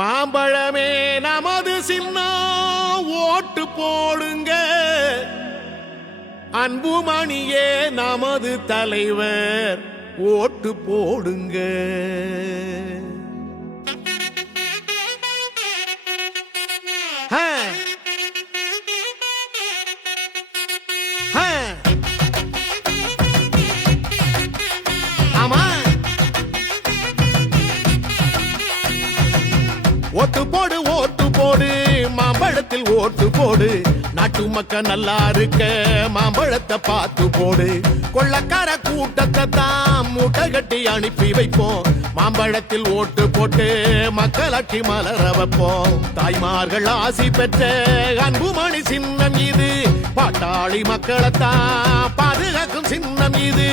மாம்பழமே நமது சின்னம் ஓட்டு போடுங்க, அன்புமணியே நமது தலைவர் ஓட்டு போடுங்க. ஓட்டு போடு ஓட்டு போடு மாம்பழத்தில் ஓட்டு போடு, நாட்டு மக்கள் நல்லா இருக்க மாம்பழத்தை பார்த்து போடு. கொள்ளக்கார கூட்டத்தை தான் மூட்டை கட்டி அனுப்பி வைப்போம், மாம்பழத்தில் ஓட்டு போட்டு மக்களாட்சி மலர வைப்போம். தாய்மார்கள் ஆசி பெற்ற அன்புமணி சின்னம் இது, பாட்டாளி மக்களைத்தான் பாதுகாக்கும் சின்னம் இது.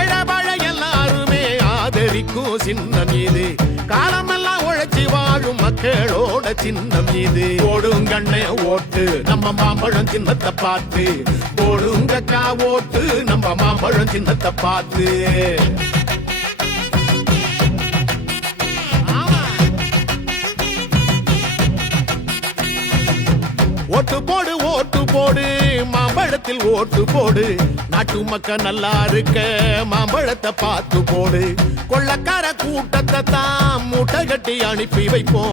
ஏழபாழ எல்லாருமே ஆதரிக்கும் சின்னம் இது, காலமெல்லாம் உழைச்சி வாழும் மக்களோட சின்னம் இது. போடுங்கண்ணே ஓட்டு நம்ம மாம்பழம் சின்னத்தை பார்த்து, போடுங்கக்கா ஓட்டு நம்ம மாம்பழம் சின்னத்தை பார்த்து. ஓட்டு போடு ஓட்டு போடு மாம்பழத்தில் ஓட்டு போடு, நாட்டு மக்கள் நல்லா இருக்க மாம்பழத்தை பார்த்து போடு. கொள்ளக்கார கூட்டத்தை தான் மூட்டை கட்டி அனுப்பி வைப்போம்.